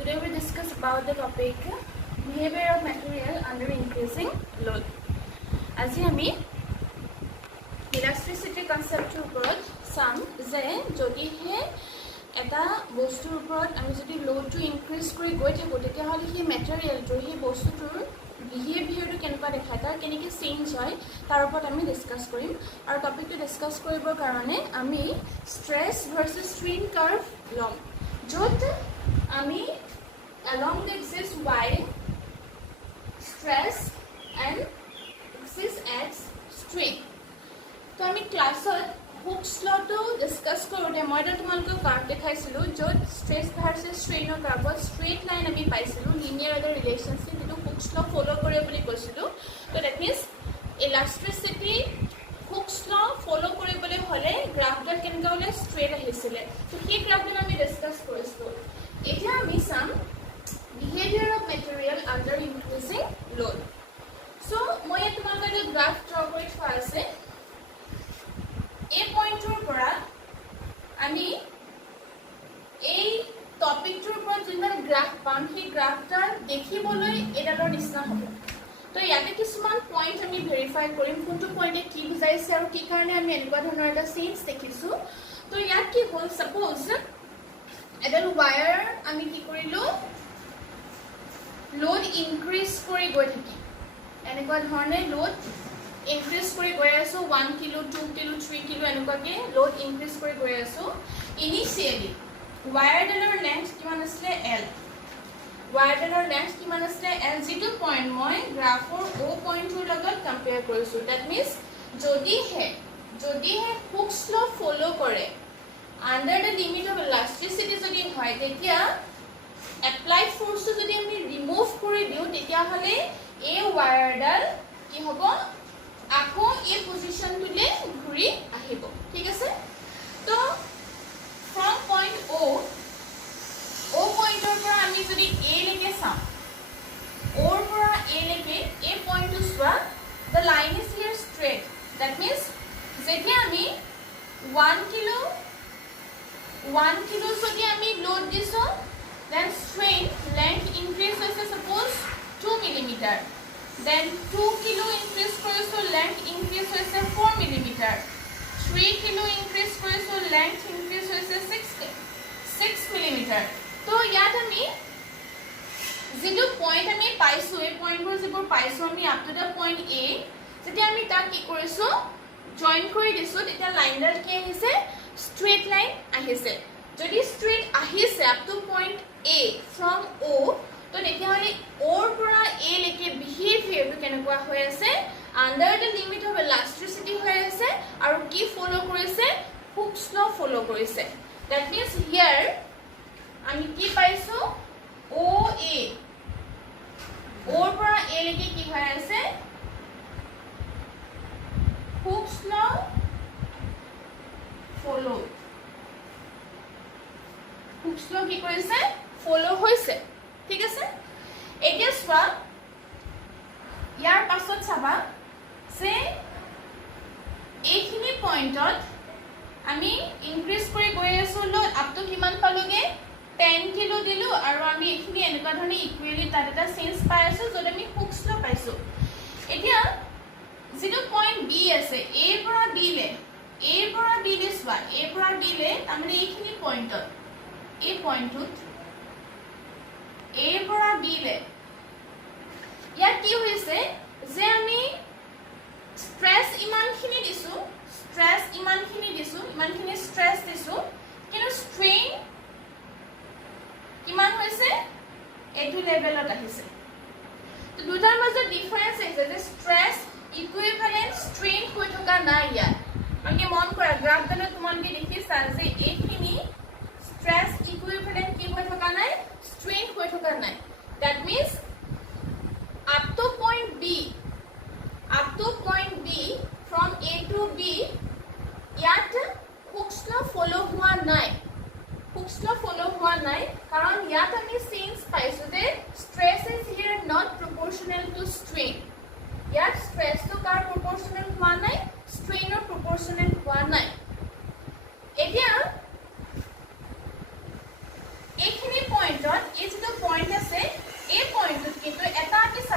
Today we discuss about the topic behavior of material under increasing load. আজি আমি ইলাস্ট্ৰিচিটি কনসেপ্টৰ ওপৰত চাম যে যদিহে এটা বস্তুৰ ওপৰত আমি যদি লোডটো ইনক্ৰিজ কৰি গৈ থাকো তেতিয়াহ'লে সেই মেটেৰিয়েলটো সেই বস্তুটোৰ বিহেভিয়াৰটো কেনেকুৱা দেখায় তাৰ কেনেকৈ চেঞ্জ হয় তাৰ ওপৰত আমি ডিছকাছ কৰিম আৰু টপিকটো ডিছকাছ কৰিবৰ কাৰণে আমি ষ্ট্ৰেছ ভাৰ্চেছ ষ্ট্ৰেইন কাৰ্ভ ল'ম য'ত আমি along the axis y stress and axis x strain তো আমি ক্লাছত হুকস লটো ডিসকাস কৰোতে মই তোমালোকক কাৰ্ভ দেখাইছিলো য'ত ষ্ট্ৰেছ ভাৰ্চেছ ষ্ট্ৰেইনৰ কাৰ্ভত ষ্ট্ৰেইট লাইন আমি পাইছিলো লিনিয়াৰ এটা ৰিলেশ্যনশ্বিপ যেটো হুকস ল ফলো কৰে বুলি কৈছিলো তো that means ইলাস্ট্ৰিচিটি hooks law follow কৰিবলৈ হ'লে গ্ৰাফডাল কেনেকুৱা হ'লে ষ্ট্ৰেইট আহিছিলে তো সেই গ্ৰাফডাল আমি ডিসকাস কৰিছিলো এতিয়া আমি চাম behavior of material under increasing load. So, মই তোমালোকৰ এই গ্ৰাফ ড্ৰ কৰি থোৱা আছে এই পইণ্টৰ পৰা আমি এই টপিকটোৰ ওপৰত যোনটো গ্ৰাফ পাম সেই গ্ৰাফটা দেখিবলৈ এডালৰ নিচিনা হ'ব তো ইয়াতে কিছুমান পইণ্ট আমি ভেৰিফাই কৰিম কোনটো পইণ্টে কি বুজাইছে আৰু কি কাৰণে আমি এনেকুৱা ধৰণৰ এটা চেঞ্জ দেখিছোঁ তো ইয়াত কি হ'ল সাপোজ এডাল ওয়ায়াৰ আমি কি কৰিলোঁ লোড ইনক্ৰিজ কৰি গৈ থাকি এনেকুৱা ধৰণে লোড ইনক্ৰিজ কৰি গৈ আছো 1 কিলো 2 কিলো 3 কিলো এনেকুৱাকে লোড ইনক্ৰিজ কৰি গৈ আছো ইনিশিয়ালি ওয়ায়াৰডালৰ লেন্থ কিমান আছিল L ওয়ায়াৰডালৰ লেন্থ কিমান আছিল L যেটো পইণ্ট মই গ্ৰাফৰ O পইণ্টৰ লগত কম্পেয়াৰ কৰিছো দ্যাট মিন্স যদিহে হুকস ল ফলো কৰে আন্ডাৰ দ্য লিমিট অফ ইলাস্ট্ৰিচিটি যদি হয় তেতিয়া এপ্লাইড ফোৰ্সটো যদি আমি ৰিমুভ কৰি দিও তেতিয়া হলে এই ওয়্যাৰডাল কি হ'ব আকৌ এই পজিশনটোলে ঘূৰি আহিব ঠিক আছে তো ফ্ৰম পইণ্ট O পইণ্টৰ পৰা আমি যদি A লৈকে চাম O ৰ পৰা A লৈকে এই পইণ্টটো চোৱা the line is here straight that means যেতিয়া আমি 1 কিলো যদি আমি লোড দিছো then strain length increase hoise suppose 2 mm then 2 kilo increase koriso length increase hoise 4 mm 3 kilo increase koriso length increase hoise 6 mm to yat ami jidu point ami paisu ei point bor jibor paisu ami up to the point A jeti ami ta ki koriso join kori disu eta line dal ki ahise straight line ahise যদি straight আহিছে up to point A from O তো তেতিয়াহলে O ৰ পৰা A লৈকে বিহেভিয়াৰটো কেনেকুৱা হৈ আছে আন্ডাৰ দ্য লিমিট অফ ইলাস্ট্ৰিচিটি হৈ আছে আৰু কি ফলো কৰিছে হুকস ল ফলো কৰিছে দ্যাট মিন্স হিয়াৰ আমি কি পাইছো OA O ৰ পৰা A লৈকে কি হৈ আছে হুকস ল ফলো হুকস ল কি কৰিছে ফলো হৈছে ঠিক আছে এতিয়া চোৱা ইয়াৰ পাছত চাবা যে এইখিনি পইণ্টত আমি ইনক্ৰিজ কৰি গৈ আছো লোড আপ টু কিমান পালোগে 10 কিলো দিলো আৰু আমি এইখিনি এনেকুৱা ধৰণে ইকুৱেলি তাত এটা চেঞ্জ পাই আছো য'ত আমি হুকস ল পাইছো এতিয়া যেটো পইণ্ট B আছে A পৰা B লে চোৱা A পৰা B লে তাৰমানে এইখিনি পইণ্টত এই পইণ্টত A পৰা B লে ইয়াত কি হৈছে যে আমি স্ট্ৰেছ ইমানখিনি দিছো ইমানখিনি স্ট্ৰেছ দিছো কিন্তু ষ্ট্ৰেইন কিমান হৈছে এটো লেভেলত আহিছে তো দুটাৰ মাজত ডিফাৰেন্স আছে যে স্ট্ৰেছ ইকুইভ্যালেন্ট ষ্ট্ৰেইন হৈ থকা নাই ইয়াত মানে মন কৰা গ্ৰাফডালত তোমালোকে দেখিছা যে এইখিনি stress equivalent কি হৈ থকা নাই strain হৈ থকা নাই that means up to point B from A to B ইয়াত হুকস ল ফলো হোৱা নাই কাৰণ ইয়াত আমি চেঞ্জ পাইছো যে stress is here not proportional to strain ইয়াত stress to কাৰ proportional হোৱা নাই strain or proportional হোৱা নাই এতিয়া এইখিনি পইণ্টত এই যেটো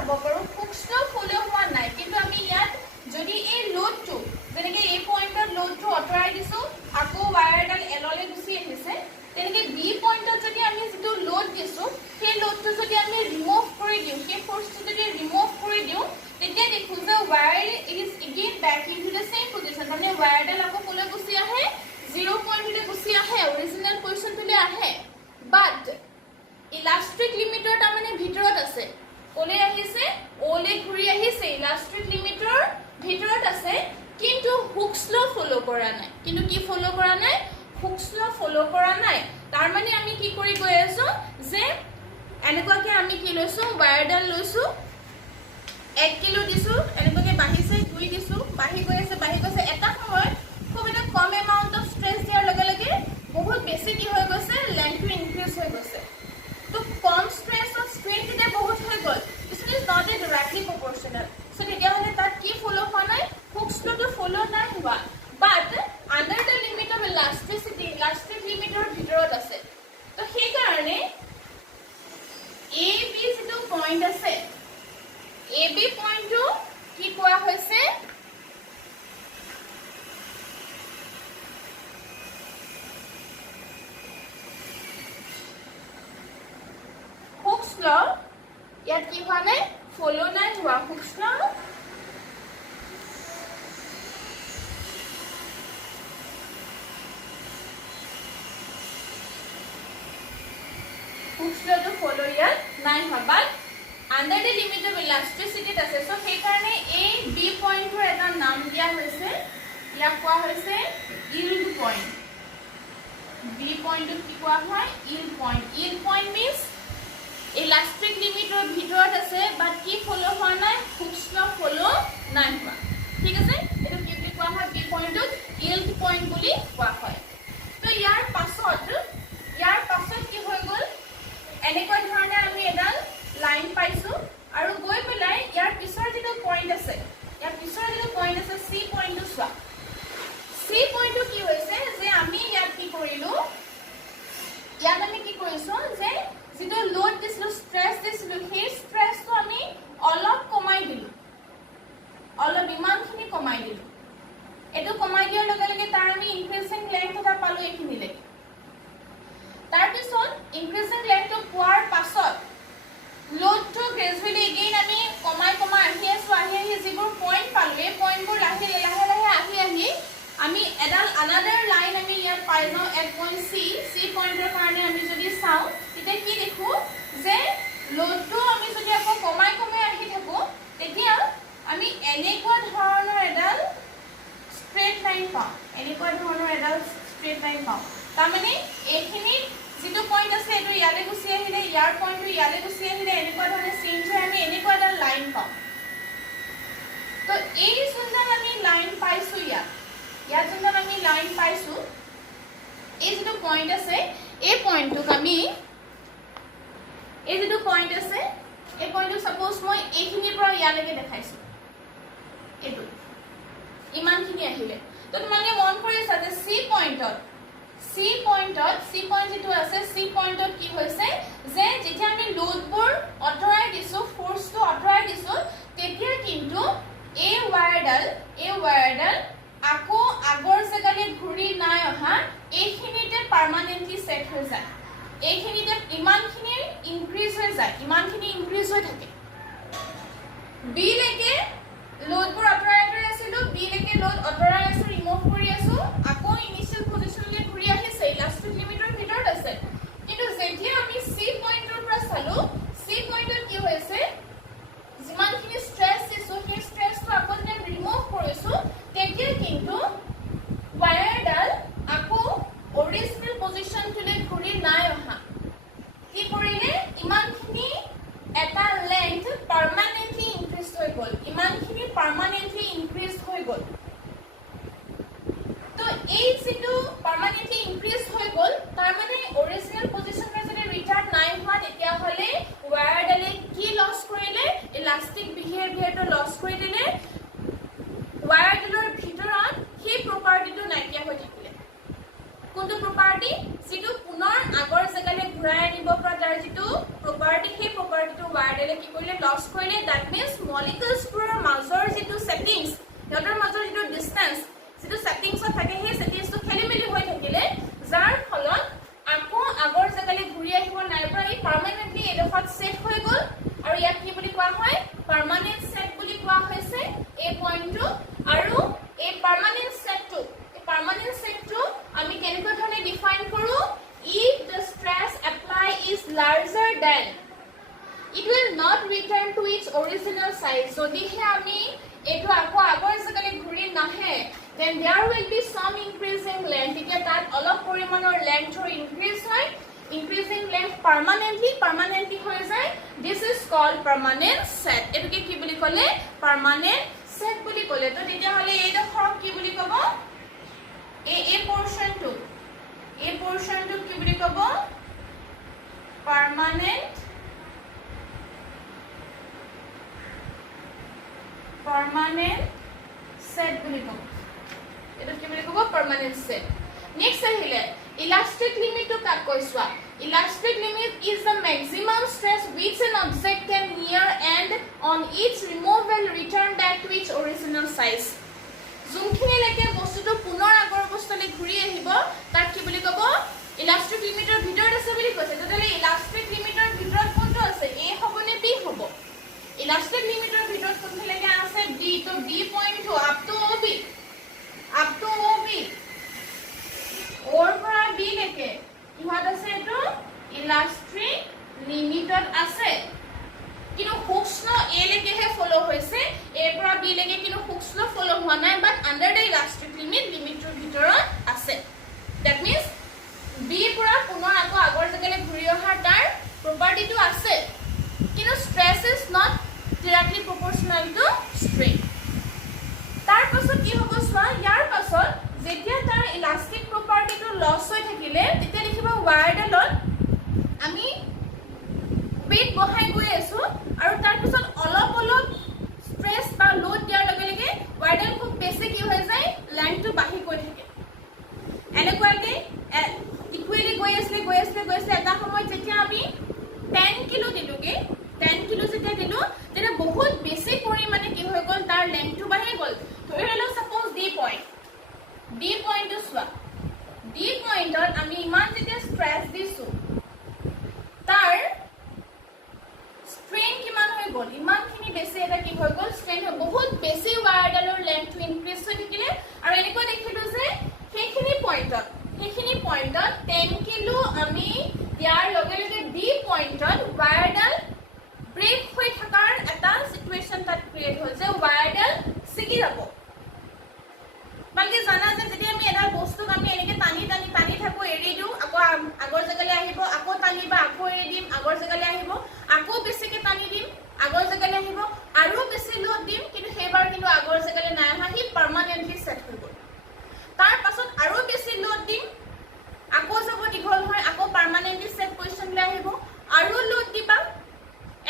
চাব পাৰো হুকছটো ফলো হোৱা নাই কিন্তু আমি ইয়াত যদি এই লোডটো যেনেকৈ এই পইণ্টত লোডটো আঁতৰাই দিছোঁ আকৌ ৱায়াৰডাল এললৈ গুচি আহিছে তেনেকৈ বি পইণ্টত যদি আমি যিটো লোড দিছোঁ সেই লোডটো যদি আমি ৰিমুভ কৰি দিওঁ সেই ফ'ৰ্চটো যদি ৰিমুভ কৰি দিওঁ তেতিয়া দেখোঁ যে wire is again back into the same position তাৰমানে ৱায়াৰডাল আকৌ ক'লৈ গুচি আহে 0 পইণ্টলৈ গুচি আহে অৰিজিনেল পজিশ্যনটোলৈ আহে বাট ইলাষ্ট্ৰিক লিমিটৰ তাৰমানে ভিতৰত আছে ক'লৈ আহিছে অ'লৈ ঘূৰি আহিছে ইলাষ্ট্ৰিক লিমিটৰ ভিতৰত আছে কিন্তু হুকছ ল' ফ'ল' কৰা নাই কিন্তু কি ফ'ল' কৰা নাই হুকছ ল' ফ'ল' কৰা নাই তাৰমানে আমি কি কৰি গৈ আছোঁ যে এনেকুৱাকৈ আমি কি লৈছোঁ ৱায়াৰডাল লৈছোঁ 1 কিলো দিছোঁ এনেকুৱাকৈ বাঢ়িছে 2 দিছোঁ বাঢ়ি গৈ আছে এটা সময়ত খুব এটা কম এমাউণ্ট অফ ষ্ট্ৰেছ দিয়াৰ লগে লগে বহুত বেছি কি হৈ গৈছে লেংথটো ইনক্ৰিজ হৈ গৈছে তো কম ষ্ট্ৰেছ অফ ষ্ট্ৰেইন যেতিয়া বহুত হৈ গ'ল this is not a directly proportional so' তেতিয়াহ'লে তাত কি ফ'ল' হোৱা নাই হুকছ লটো ফ'ল' নাই হোৱা but under the limit of elasticity elastic লিমিটৰ ভিতৰত আছে তো সেইকাৰণে এ বি যিটো পইণ্ট আছে এ বি পইণ্টটো কি কোৱা হৈছে হুকছ ল' ইয়াত কি হোৱা নাই ফ'ল' নাই হোৱা হুকছ ল' হুকছ লটো ফ'ল' ইয়াত নাই হোৱা but under the limit of ইলাষ্ট্ৰিচিটিত আছে চ' সেইকাৰণে এই বি পইণ্টটোৰ এটা নাম দিয়া হৈছে ইয়াক কোৱা হৈছে ইল্ড পইণ্ট বি পইণ্টটোক কি কোৱা হয় ইল্ড পইণ্ট মিনছ ইলাষ্ট্ৰিক লিমিটৰ ভিতৰত আছে বাট কি ফ'ল' হোৱা নাই হুকছ ল' ফ'ল' নাই হোৱা ঠিক আছে এইটো কি বুলি কোৱা হয় বি পইণ্টটোক ইল্ড পইণ্ট বুলি কোৱা হয় তো ইয়াৰ পাছত কি হৈ গ'ল এনেকুৱা ধৰণে আমি এডাল লাইন পাইছোঁ আৰু গৈ পেলাই ইয়াৰ পিছৰ যিটো পইণ্ট আছে চি পইণ্টটো চোৱা চি পইণ্টটো কি হৈছে যে আমি ইয়াত কি কৰিলোঁ ইয়াত আমি কি কৰিছোঁ যে যিটো লোড দিছিলোঁ ষ্ট্ৰেছ দিছিলোঁ সেই ষ্ট্ৰেছটো আমি অলপ কমাই দিলোঁ অলপ ইমানখিনি কমাই দিলোঁ এইটো কমাই দিয়াৰ লগে লগে তাৰ আমি ইনক্ৰিজিং লেংথ এটা পালোঁ এইখিনিলৈকে তাৰপিছত ইনক্ৰিজিং লেংথটো পোৱাৰ পাছত লোডটো গ্ৰেজুৱেলি এগেইন আমি কমাই আহি যিবোৰ পইণ্ট পালোঁ এই পইণ্টবোৰ লাহে লাহে আহি আমি এডাল আনাডাৰ লাইন আমি ইয়াত পাই যাওঁ এক পইণ্ট চি পইণ্টৰ কাৰণে আমি যদি চাওঁ তেতিয়া কি দেখোঁ যে লোডটো আমি যদি আকৌ কমাই আহি থাকোঁ তেতিয়া আমি এনেকুৱা ধৰণৰ এডাল ষ্ট্ৰেইট লাইন পাওঁ তাৰমানে এইখিনিত যিটো পইণ্ট আছে এইটো ইয়ালৈ গুচি আহিলে ইয়াৰ পইণ্টটো ইয়ালৈ গুচি আহিলে এনেকুৱা ধৰণে চেঞ্জ হৈ আমি এনেকুৱা এটা লাইন পাওঁ তো এই যোনডাল আমি লাইন পাইছোঁ ইয়াত যোনডাল আমি লাইন পাইছোঁ এই যিটো পইণ্ট আছে এই পইণ্টটোক আমি এই যিটো পইণ্ট আছে এই পইণ্টটো ছাপ'জ মই এইখিনিৰ পৰা ইয়ালৈকে দেখাইছোঁ এইটো ইমানখিনি আহিলে তো তোমালোকে মন কৰিছা যে চি পইণ্টত যিটো আছে চি পইণ্টত কি হৈছে যে যেতিয়া আমি লোডবোৰ আঁতৰাই দিছোঁ ফ'ৰ্চটো আঁতৰাই দিছোঁ তেতিয়া কিন্তু এই ৱায়াৰডাল আকৌ আগৰ জেগালৈ ঘূৰি নাই অহা এইখিনিতে পাৰ্মানেণ্টলি ছেট হৈ যায় এইখিনিতে ইমানখিনি ইনক্ৰিজ হৈ থাকে বিলৈকে লোডবোৰ আঁতৰাই আছিলোঁ বিলৈকে লোড আঁতৰাই আছোঁ ৰিমুভ কৰি আছোঁ আকৌ ইনিচিয়েল পজিশ্যনলৈ ঘূৰি আহিছে ইলাষ্টিক লিমিটৰ ভিতৰত আছে কিন্তু যেতিয়া আমি চি পইণ্টৰ পৰা চালোঁ চি পইণ্টত কি হৈছে যিমানখিনি ষ্ট্ৰেছ দিছোঁ সেই ষ্ট্ৰেছটো আকৌ যেতিয়া ৰিমুভ কৰিছোঁ তেতিয়া কিন্তু ৱায়াৰডাল আকৌ অৰিজিনেল পজিশ্যনটোলৈ ঘূৰি নাই অহা কি কৰিলে ইমানখিনি এটা লেংথ পাৰ্মানেণ্টলি ইনক্ৰিজ হৈ গ'ল কৰিলে লছ কৰিলে দ্যাট মিন্স মলিকিউলছবোৰৰ মাজৰ যিটো সেটিংছ সিহঁতৰ মাজৰ যিটো ডিসটেন্স যিটো সেটিংছত থাকে সেই সেটিংছটো খেলিমেলি হৈ থাকিলে যাৰ ফলত আকৌ আগৰ জেগালৈ ঘূৰি আহিব নাই পৰা ই পাৰ্মানেন্টলি এডোখৰত সেট হৈ গ'ল আৰু ইয়াক কি বুলি কোৱা হয় পাৰ্মানেন্ট সেট বুলি কোৱা হৈছে এই পইণ্টটো আৰু এই পাৰ্মানেন্ট সেটটো আমি কেনেকৈ ধৰণে ডিফাইন কৰো if the stress applied is larger than it will not return to its original size যদিহে আমি এটো আকৌ আগৰ জেগালৈ ঘূৰি নাহে then there will be some increasing length এতিয়া তাত অলপ পৰিমাণৰ লেন্থৰ ইনক্ৰিজ হয় increasing length permanently হৈ যায় this is called permanent set এটোকে কি বুলি ক'লে permanent set বুলি ক'লে তো তেতিয়া হলে এইডোখৰ কি বুলি ক'ব এই পোৰশনটো কি বুলি ক'ব permanent set বুলি ক'ব এটো কি বুলি ক'ব permanent set next আহিলে elastic limit to কাক কৈছোৱা elastic limit is the maximum stress which an object can near and on its removal return back to its original size যোনখিনি লেকে বস্তুটো পুনৰ আগৰ অৱস্থালৈ ঘূৰি আহিব তাক কি বুলি ক'ব ইলাস্টিক লিমিটৰ ভিতৰত আছে বুলি কৈছে তেতিয়ালে ইলাস্টিক লিমিটৰ ভিতৰত কোনটো আছে এ হ'ব নে বি হ'ব ইলাস্টিক লিমিটৰ ভিতৰত কোনটো লেকে আছে B to B point up to OB ওৰ পৰা বি লেকে কিহত আছে এটো ইলাস্টিক লিমিটত আছে কিন্তু হুকস ল এ লেকেহে ফলো হৈছে এ পৰা বি লেকে কিন্তু হুকস ল ফলো হোৱা নাই বাট আন্ডাৰ দ্য ইলাস্টিক লিমিটৰ ভিতৰত আছে দ্যাট মিন্স বি পৰা পুনৰ আকৌ আগৰ জেগালৈ ঘূৰি অহাৰ তাৰ প্ৰপাৰ্টিটো আছে কিন্তু stress is not directly proportional to strain তাৰ পাছত কি হ'ব চোৱা ইয়াৰ পাছত যেতিয়া তাৰ ইলাস্টিক প্ৰপাৰ্টিটো লছ হৈ থাকিলে তেতিয়া দেখিবা ৱায়াৰডালত আমি weight বহাই গৈ আছো আৰু তাৰ পিছত অলপ স্ট্ৰেছ বা লোড দিয়াৰ লগে লগে ৱায়াৰডাল খুব বেছি কি হৈ যায় লেন্থটো বাঢ়ি গৈ থাকে এনেকুৱাকে ইকুৱেলি গৈ আছে এটা সময়ত যেতিয়া আমি 10 কিলো দিলোগে 10 কিলো যেতিয়া দিলো তেতিয়া বহুত বেছি পৰিমাণে কি হৈ গ'ল তাৰ লেন্থটো বাঢ়ি গ'ল ধৰি ললো সাপোজ ডি পইণ্টটো চোৱা ডি পইণ্টত আমি ইমান যেতিয়া স্ট্ৰেছ দিছো তাৰ স্ট্ৰেইন কিমান হৈ গ'ল ইমানখিনি বেছি এটা কি হৈ গ'ল স্ট্ৰেইন বহুত বেছি ৱায়াৰডালৰ লেন্থটো ইনক্ৰিজ হৈ থাকিলে আৰু এনেকুৱা দেখিলো যে সেইখিনি পইণ্টত 10 কিলো আমি ইয়াৰ লগে লগে ডি পইণ্টত ৱায়াৰডাল ব্ৰেক হৈ থকাৰ এটা সিচুৱেশ্যন তাত ক্ৰিয়েট হ'ল যে ৱায়াৰডাল ছিগি যাব বাকি জানা যে যেতিয়া আমি এটা বস্তুক আমি এনেকে টানি থাকো এৰি দিও আকৌ আগৰ জেগালৈ আহিব আকৌ টানিবা আকৌ এৰি দিম আগৰ জেগালৈ আহিব আকৌ বেছিকে টানি দিম আগৰ জেগালৈ আহিব আৰু বেছি লোড দিম কিন্তু হেবাৰ কিন্তু আগৰ জেগালৈ নাই আহা হি পাৰ্মানেন্টলি সেট হৈ গ'ল তাৰ পাছত আৰু বেছি লোড দিম আকৌ যাব দীঘল হয় আকৌ পাৰ্মানেন্টলি সেট পজিশনলৈ আহিব আৰু লোড দিবা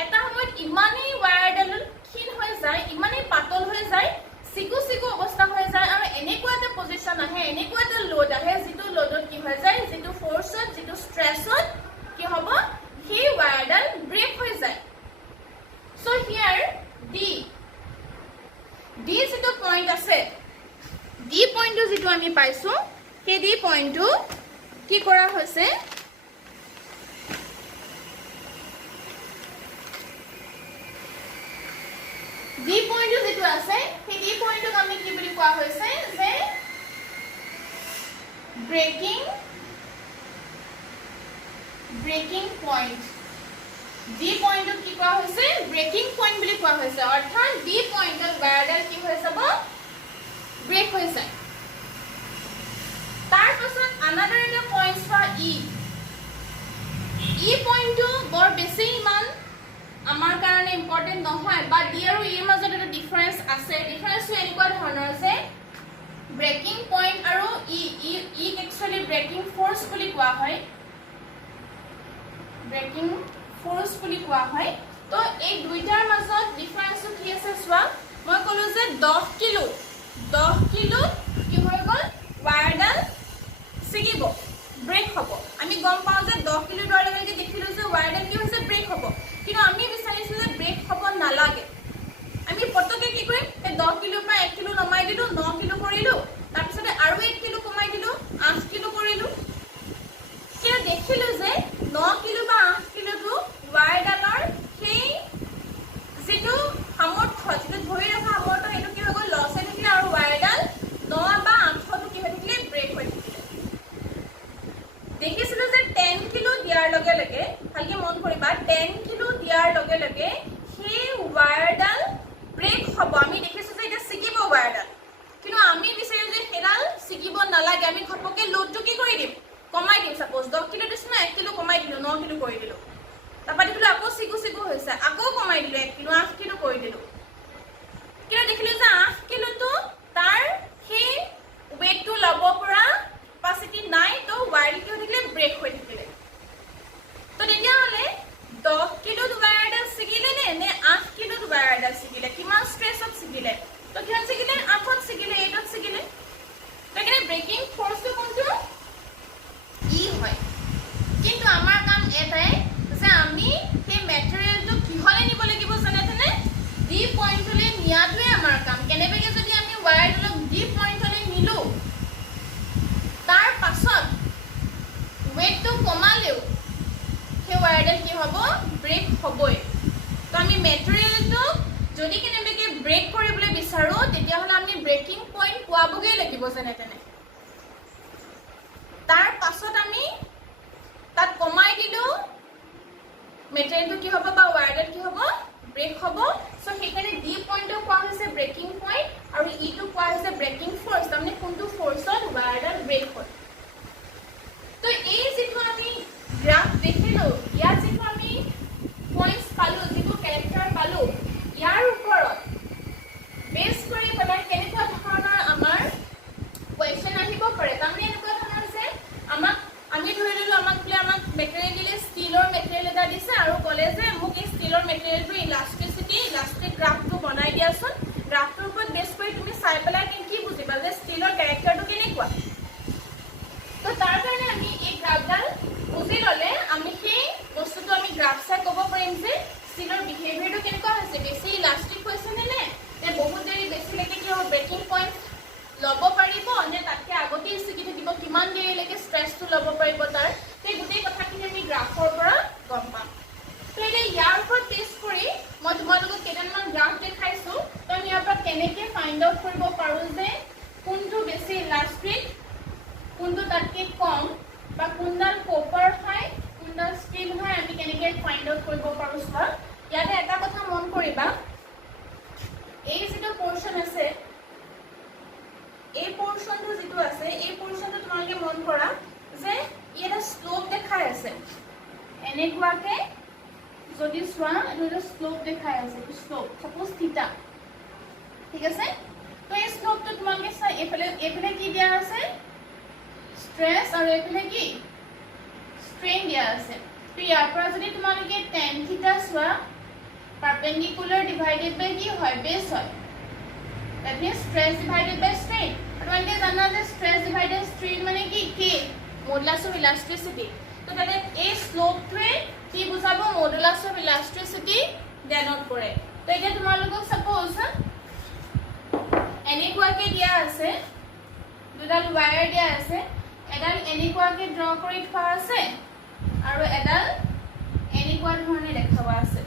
এটা সময়ত ইমানেই ৱায়াৰডাল ক্ষীণ হৈ যায় ইমানেই পাতল হৈ যায় সিকু অৱস্থা হৈ যায় আৰু এনেকুৱা এটা পজিশন আহে এনেকুৱা এটা লোড আহে যিটো লোডত কি হৈ যায় যিটো ফোৰ্সত যিটো স্ট্ৰেছত কি হ'ব সেই ৱায়াৰডাল ব্ৰেক হৈ যায় সো হিয়াৰ ডি যিটো পইণ্ট আছে ডি পইণ্টটো যিটো আমি পাইছো সেই ডি পইণ্টটো কি কৰা হৈছে ডি পইণ্টটো যেটো আছে সেই ডি পইণ্টক আমি কি বুলি কোৱা হৈছে যে ব্ৰেকিং পইণ্ট ডি পইণ্টক কি কোৱা হৈছে ব্ৰেকিং পইণ্ট বুলি কোৱা হৈছে অৰ্থাৎ ডি পইণ্টত ৱায়াৰডাল কি হৈ যাব ব্ৰেক হৈ যায় তাৰ পাছত আনাদাৰ এটা পইণ্ট ফৰ ই পইণ্টটো বৰ বেছি ইমান আমাৰ কাৰণে ইম্পৰ্টেন্ট নহয় বাট ডি আৰু ইৰ মাজত এটা ডিফাৰেন্স আছে ডিফাৰেন্সটো এনেকুৱা ধৰণৰ যে ব্ৰেকিং পইণ্ট আৰু ই একচুয়ালি ব্ৰেকিং ফোৰ্স বুলি কোৱা হয় তো এই দুইটাৰ মাজত ডিফাৰেন্সটো কি আছে চোৱা মই ক'লো যে 10 কিলো কি হৈ গ'ল ৱায়াৰডাল ছিগিব ব্ৰেক হ'ব আমি গম পাওঁ যে 10 কিলো দৰে লগে দেখিলো যে ৱায়াৰডাল কি হৈছে ব্ৰেক হ'ব কিন্তু আমি বিচাৰিছো যে ব্ৰেক দিয়াৰ লগে লগে সেই ৱায়াৰডাল ব্ৰেক হ'ব আমি দেখিছো যে এটা ছিগিব ৱায়াৰডাল কিন্তু আমি বিচাৰো যে হেডাল ছিগিব নালাগে আমি ঘপকে লোডটো কি কৰি দিম কমাই দিম সাপোজ 10 কিলো দিছ না 1 কিলো কমাই দিলো 9 কিলো কৰি দিলো তাপা দেখিলো আকৌ সিগু হৈছে আকৌ কমাই দিলো 1 কিলো 8 কিলো কৰি দিলো কিন্তু দেখিলো যে 8 কিলো তো তাৰ সেই ওয়েটটো লব পৰা capacity নাই তো ৱায়াৰ কি হৈ থাকিলে ব্ৰেক হৈ থাকিলে তো তেতিয়া হলে 10 কিলো ৱায়াৰডাল ছিগিলে নে 8 কিলো ৱায়াৰডাল ছিগিলে কিমান ষ্ট্ৰেছত ছিগিলে তো কিমান ছিগিলে 8ত ছিগিলে 8ত ছিগিলে তাকে ব্ৰেকিং ফোৰ্সটো কোনটো ই হয় কিন্তু আমাৰ কাম এটাই যে আমি সেই ম্যাটেৰিয়েলটো কিহলে নিব লাগিব জানেনে ডি পইণ্টলে নিয়াটোৱে আমাৰ কাম কেনেবাকে যদি আমি ৱায়াৰডালক ডি পইণ্টলে নিলো তাৰ পাছত ওয়েটটো কমালেও সেই ৱায়াৰডাল কি হ'ব ব্ৰেক হ'বই তো আমি ম্যাটেৰিয়েলটো যদি কেনেবাকে ব্ৰেক কৰিবলৈ বিচাৰো তেতিয়া হলে আমি ব্ৰেকিং পইণ্ট পোৱাবগে লাগিব জানেনে তাৰ পাছত আমি তাত কমাই দিলো মেটেৰিয়েলটো কি হ'ব বা ৱায়াৰডাল কি হ'ব ব্ৰেক হ'ব সো সেইকাৰণে ডি পইণ্টটো কোৱা হৈছে ব্ৰেকিং পইণ্ট আৰু ইটো কোৱা হৈছে ব্ৰেকিং ফোৰ্স তাৰমানে কোনটো ফোৰ্সত ৱায়াৰডাল ব্ৰেক হয় তো এই যেটো আমি গ্ৰাফ দেখিলো ইয়াত যেটো আমি পইণ্টস পালো যেটো ক্যাৰেক্টাৰ পালো ইয়াৰ ওপৰত বেস কৰি পেলাই কেনেকুৱা ধৰণৰ আমাৰ কোৱেশ্চন আহিব পাৰে তাৰমানে এনেকুৱা ধৰণৰ যে আমাক আমি ধৰিলো আমাক মেটেৰিয়েল দিলে ষ্টিলৰ মেটেৰিয়েল এটা দিছে আৰু ক'লে যে মোক এই ষ্টিলৰ মেটেৰিয়েলটো ইলাস্টিক গ্ৰাফটো বনাই দিয়াছোন গ্ৰাফটোৰ ওপৰত বেস কৰি তুমি চাই পেলাই কি বুজিবা যে ষ্টিলৰ ক্যাৰেক্টাৰটো কেনেকুৱা তো তাৰ কাৰণে আমি এই গ্ৰাফডাল বুজি ললে আমি সেই বস্তুটো আমি গ্ৰাফ চাই ক'ব পাৰিম যে ষ্টিলৰ বিহেভিয়াৰটো কেনেকুৱা হৈছে বেছি ইলাস্টিক হৈছে নে বহুত দেৰি বেছি লৈকে কি হ'ব ব্ৰেকিং পইণ্ট লব পাৰিব নে তাতকে আগতেই ছিগি থাকিব কিমান দেৰিলৈকে ষ্ট্ৰেছটো লব পাৰিব তাৰ সেই গোটেই কথাখিনি আমি গ্ৰাফৰ পৰা গম পাম তো এতিয়া ইয়াৰ ওপৰত বেছ কৰি মই তোমালোকক কেইটামান গ্ৰাফ দেখাইছো তো আমি ইয়াৰ পৰা কেনেকে ফাইণ্ড আউট কৰিব পাৰো যে কোনটো বেছি ইলাস্টিক কোনটো তাতকে কম বা কোনডাল কপাৰ হয় কোনডাল ষ্টিল হয় আমি কেনেকে ফাইণ্ড আউট কৰিব পাৰো চোৱা ইয়াতে এটা কথা মন কৰিবা এই যেটো পোৰ্শন আছে এই পোৰ্শনটো যেটো আছে এই পোৰ্শনটো তোমালোকে মন কৰা যে এটা স্লোপ দেখাই আছে এনেকুৱাকে যদি সোৱা এটা স্লোপ দেখাই আছে স্লোপ সাপোজ থিটা ঠিক আছে তো এই স্লোপটো তোমালোকে চাই এফালে কি দিয়া আছে স্ট্ৰেছ আৰু এফালে কি স্ট্ৰেইন দিয়া আছে তো ইয়াৰ পৰা যদি তোমালোকে tan থিটা সোৱা perpendicular divided by কি হয় বেস হয় that means stress divided by strain তোমালোকে জানা যে stress divided strain মানে কি k modulus of elasticity তো তাতে এই স্লোপটোৱে কি বুজাব modulus of elasticity ডেনট কৰে তো এটা তোমালোকক সাপোজ এনেকুৱাকে দিয়া আছে দুডাল ওয়্যাৰ দিয়া আছে এডাল এনেকুৱাকে ড্ৰ কৰি থোৱা আছে আৰু এডাল এনেকুৱা ধৰণে দেখাৱা আছে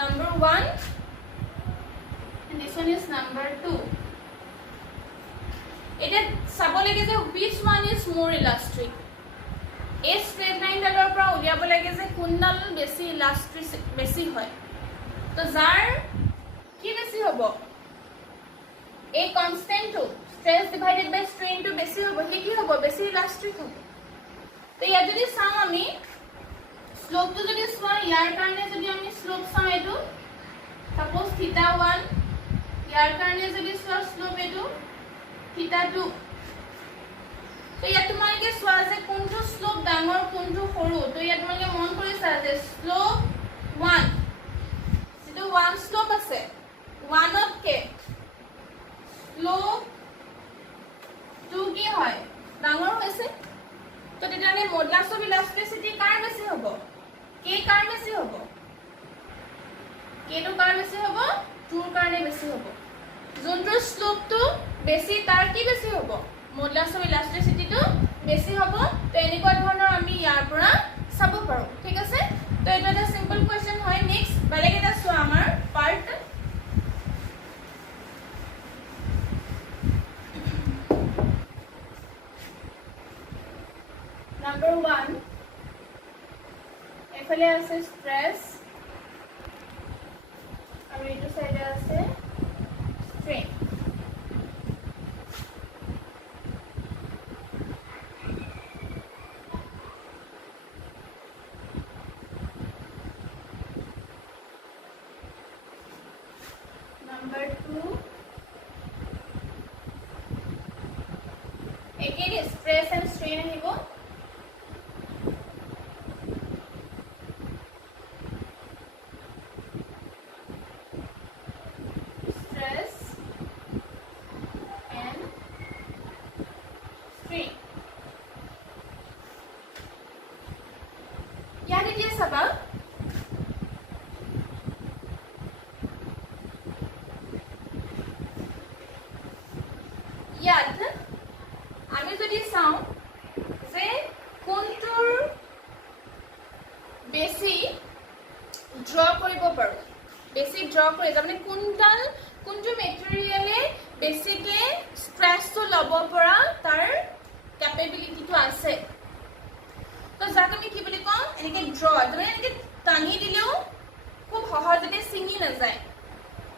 number 1 and this one is number 2 এটা চাব লাগে যে which one is more elastic এই straight line ডালৰ পৰা উলিয়াব লাগে যে কোনডাল বেছি ইলাস্টিক বেছি হয় তো যাৰ কি বেছি হ'ব এই কনস্ট্যান্টটো stress divided by strain to বেছি হ'ব হে কি হ'ব বেছি ইলাস্টিক হ'ব তো ইয়াত যদি চাও আমি স্লোপ তো যদি সোয়া ইয়াৰ কাৰণে যদি আমি স্লোপ চাও এটো সাপোজ থিটা 1 ইয়াৰ কাৰণে যদি সোয়া স্লোপ এটো থিটা 2 তো ইয়াত তোমালোকে সোয়া যে কোনটো স্লোপ ডাঙৰ কোনটো সৰু তো ইয়াত তোমালোকে মন কৰিছা যে স্লোপ 1 যেটো 1 স্লোপ আছে 1 ত কে স্লোপ 2 কি হয় ডাঙৰ হৈছে তো তেতিয়ানে মডুলাস অফ ইলাস্টিসিটি কাৰ বেছি হ'ব k কাৰ বেছি হ'ব k টো কাৰ বেছি হ'ব 2 কাৰণে বেছি হ'ব যোনটো স্লোপটো বেছি তাৰ কি বেছি হ'ব মডুলাস অফ ইলাস্টিসিটি টো বেছি হ'ব তো এনেকুৱা ধৰণৰ আমি ইয়াৰ পৰা চাব পাৰো ঠিক আছে তো এটা এটা সিম্পল কোৱেশ্চন হয় নেক্সট বেলেগ এটা চোৱা আমাৰ পাৰ্ট number 1 এফালে আছে stress আৰু এইটো সাইডে আছে strain Number 2 again stress and strain আহিব stress and strain ইয়াত এতিয়া চাবা ইয়াত আমি যদি চাওঁ যে কোনটোৰ বেছি ড্ৰ কৰিব পাৰো বেছি ড্ৰ কৰি মানে কোনটো মেটেৰিয়েলে বেছিকে স্ট্ৰেছটো ল'ব পৰা তাৰ কেপেবিলিটিটো আছে তো যাক আমি কি বুলি কওঁ এনেকৈ ড্ৰ মানে এনেকৈ টানি দিলেও খুব সহজতে ছিঙি নাযায়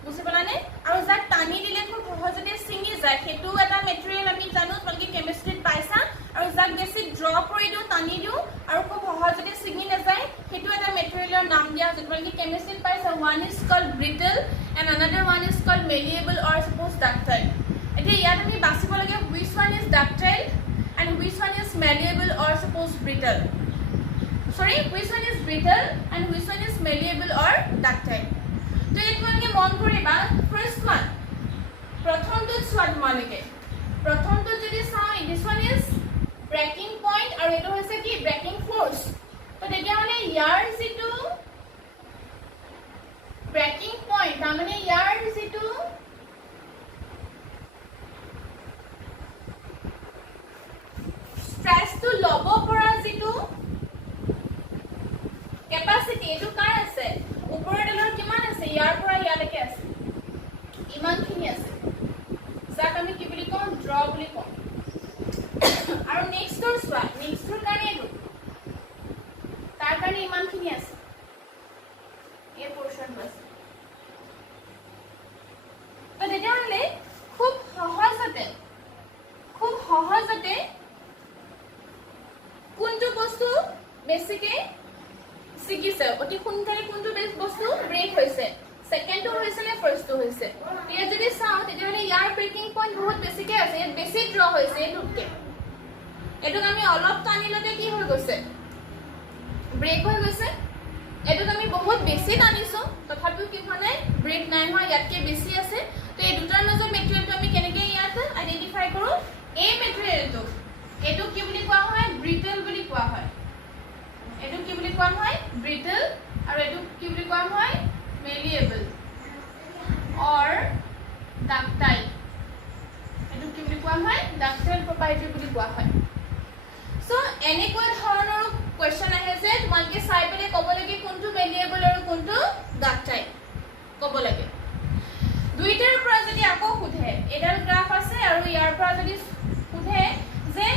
বুজি পালানে আৰু যাক টানি দিলে খুব সহজতে ছিঙি যায় সেইটো এটা মেটেৰিয়েল আমি জানো তোমালোকে কেমিষ্ট্ৰিত পাইছা আৰু যাক বেছি ড্ৰ কৰি দিওঁ টানি দিওঁ আৰু খুব সহজতে ছিঙি নাযায় সেইটো এটা মেটেৰিয়েলৰ নাম দিয়া আছে তোমালোকে কেমিষ্ট্ৰিত পাইছা one is called brittle and another one is called malleable or suppose ductile এতিয়া ইয়াত আমি বাছিব লাগে which one is ductile and which one is malleable or suppose brittle sorry which one is brittle and which one is malleable or ductile তো এই তোমালোকে মন কৰিবা ফাৰ্স্ট ওয়ান প্ৰথমটো চোৱা তোমালোকে প্ৰথমটো যদি চাওঁ this one is breaking point আৰু এটো হৈছে কি breaking force তো তেতিয়া মানে ইয়াৰ যিটো breaking point মানে ইয়াৰ যিটো stress to ল'ব পৰা যিটো capacity এটো কাৰ আছে ওপৰৰ ডলৰ কিমান আছে ইয়াৰ পৰা ইয়ালৈকে আছে ইমানখিনি আছে যাক আমি কি বুলি কওঁ ড্ৰ বুলি কওঁ আৰু নেক্সটৰ চোৱা নেক্সটৰ কাৰণে এটো তাৰ কাৰণে ইমানখিনি আছে এই পোৰশন আছে তো তেতিয়াহ'লে খুব সহজতে কোনটো বস্তু বেছিকে সিকিছে অতি সোনকালে কোনটো বস্তু ব্ৰেক হৈছে সেকেন্ডটো হৈছে নে ফাৰ্স্টটো হৈছে এতিয়া যদি চাওঁ তেতিয়াহ'লে ইয়াৰ ব্ৰেকিং পইণ্ট বহুত বেছিকে আছে ইয়াত বেছি ড্ৰ হৈছে এটুকে এটুক আমি অলপ টানিলতে কি হৈ গৈছে ব্ৰেক হৈ গৈছে এটুক আমি বহুত বেছি টানিছো তথাপিও কি হোৱা নাই ব্ৰেক নাই হোৱা ইয়াতকে বেছি আছে তো এই দুটাৰ মাজৰ মেটেৰিয়েলটো আমি কেনেকৈ ইয়াত আইডেন্টিফাই কৰোঁ এই মেটেৰিয়েলটো এটুক কি বুলি কোৱা হয় ব্ৰিটল বুলি কোৱা হয় এটু কি বুলি কোৱা হয় ব্ৰিটল আৰু এটু কি বুলি কোৱা হয় মেলিয়েবল অৰ ডাক্টাইল এটু কি বুলি কোৱা হয় ডাক্টাইল প্ৰপাৰ্টি বুলি কোৱা হয় সো এনেকুৱা ধৰণৰ কোৱেশ্চন আহে যে তোমালোকে চাই পেলে ক'ব লাগে কোনটো মেলিয়েবল আৰু কোনটো ডাক্টাইল ক'ব লাগে দুইটাৰ পৰা যদি আকৌ সোধে এডাল গ্ৰাফ আছে আৰু ইয়াৰ পৰা যদি সোধে যে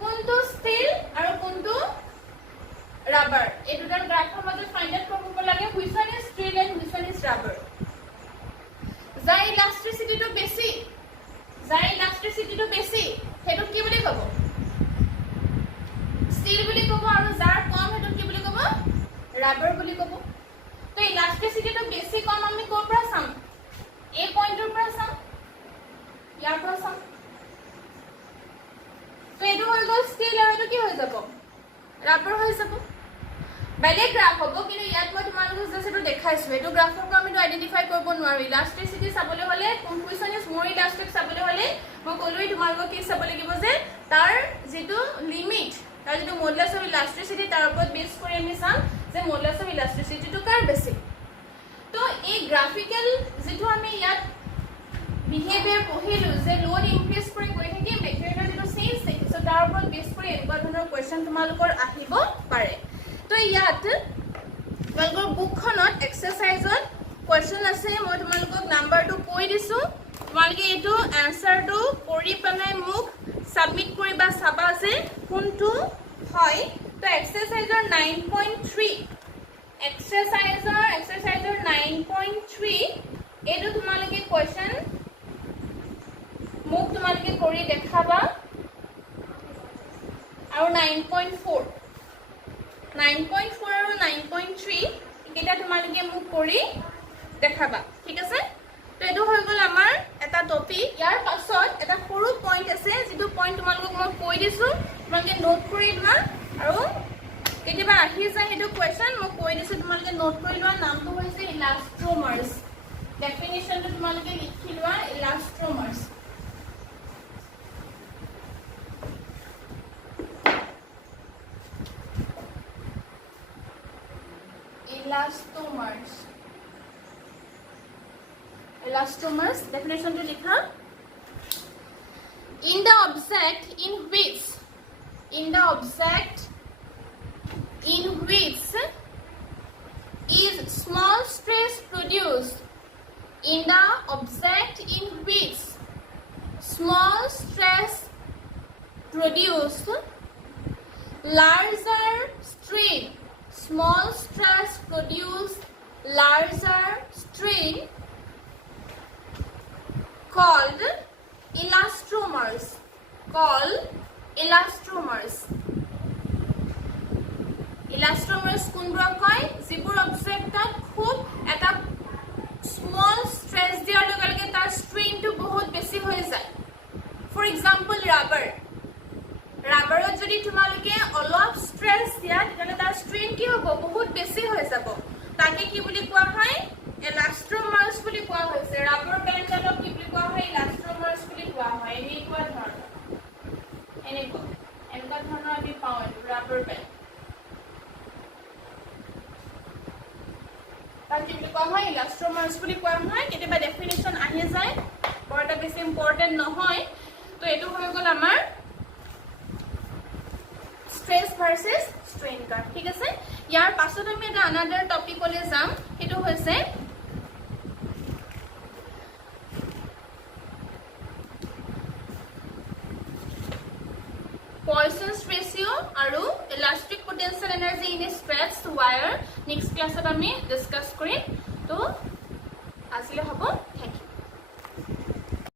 কোনটো ষ্টিল আৰু কোনটো rubber এই দুটাৰ গ্ৰাফৰ মাজত ফাইন্ড আউট কৰিব লাগে which one is steel and which one is rubber যাৰ ইলাস্টিসিটিটো বেছি হেতু কি বুলি ক'ব ষ্টিল বুলি ক'ব আৰু যাৰ কম হেতু কি বুলি ক'ব rubber বুলি ক'ব তো ইলাস্টিসিটিটো বেছি কম আমি ক'ৰ পৰা চাম এই পইণ্টৰ পৰা চাম ইয়াৰ পৰা চাম তো এটো হৈ গ'ল ষ্টিল আৰু এটো কি হৈ যাব rubber হৈ যাব বেলেগ গ্ৰাফ হ'ব কিন্তু ইয়াত মই তোমালোকক জাস্ট এটো দেখাইছো এটো গ্ৰাফৰ পৰা আমি আইডেন্টিফাই কৰিব নোৱাৰো ইলাস্টিসিটি চাবলৈ হলে কনফিউশন ইজ মোৰ ইলাস্টিক চাবলৈ হলে মই কলোই তোমালোকক কি চাব লাগিব যে তাৰ যেটো লিমিট তাৰ যেটো মডুলাস অফ ইলাস্টিসিটি তাৰ ওপৰত বেস কৰি আমি চাম যে মডুলাস অফ ইলাস্টিসিটিটো কাৰ বেছি তো এই গ্ৰাফিক্যাল যেটো আমি ইয়াত বিহেভিয়াৰ পঢ়িলো যে লোড ইনক্ৰিজ কৰি গৈ থাকি মেটেৰিয়েলৰ যেটো চেঞ্জ দেখিছো তাৰ ওপৰত বেস কৰি এনেকুৱা ধৰণৰ কোৱেশ্চন তোমালোকৰ আহিব পাৰে তো ইয়াত তোমালোকৰ বুকখনত এক্সাৰসাইজত কোৱেশ্চন আছে মই তোমালোকক নাম্বাৰটো কৈ দিছো তোমালোকে এটো আনসাৰটো কৰি পেলাই মোক সাবমিট কৰিবা চাবা যে কোনটো হয় তো এক্সাৰসাইজৰ 9.3 এক্সাৰসাইজৰ 9.3 এইটো তোমালোকে কোৱেশ্চন মোক তোমালোকে কৰি দেখাবা আৰু 9.4 আৰু 9.3 এটা তোমালোকে মোক কৰি দেখাবা ঠিক আছে তো এটো হৈ গল আমাৰ এটা টপিক ইয়াৰ পাছত এটা সৰু পইণ্ট আছে যেটো পইণ্ট তোমালোকক মই কৈ দিছো তোমালোকে নোট কৰি লোৱা আৰু কেতিয়াবা আহি যায় হেতু কোৱেশ্চন মই কৈ দিছো তোমালোকে নোট কৰি লোৱা নামটো হৈছে ইলাস্ট্ৰোমাৰ্স ডেফিনিশনটো তোমালোকে লিখি লোৱা ইলাস্ট্ৰোমাৰ্স Elastomers definition to likha in the object in which is small stress produced in the object in which small stress produced larger strain small stress produce larger strain called elastomers elastomers কোনবোৰ কয় যিবোৰ অবজেক্টত খুব এটা small স্ট্ৰেছ দিয়াৰ লগে লগে তাৰ স্ট্ৰেইনটো বহুত বেছি হৈ যায় ফৰ এক্সাম্পল ৰাবাৰত যদি তোমালোকে অলপ স্ট্ৰেছ দিয়া তেতিয়ালে তাৰ স্ট্ৰেইন কি হ'ব বহুত বেছি হৈ যাব তাকে কি বুলি কোৱা হয় elastomers বুলি কোৱা হৈছে ৰাবাৰ বেণ্ডক কি বুলি কোৱা হয় elastomers বুলি কোৱা হয় এনেকুৱা ধৰণৰ আমি পাওঁ ৰাবাৰ বেণ্ড তাকে কি বুলি কোৱা হয় elastomers বুলি কোৱা হয় কেতিয়াবা ডেফিনিশন আহি যায় বৰটা বেছি ইম্পৰ্টেন্ট নহয় তো এটো হৈ গল আমাৰ stress versus strain curve ঠিক আছে ইয়াৰ পাছত আমি এটা another topic লৈ যাম হেতু হৈছে Poisson's ratio আৰু elastic potential energy in a stretched wire next class আমি discuss কৰিম তো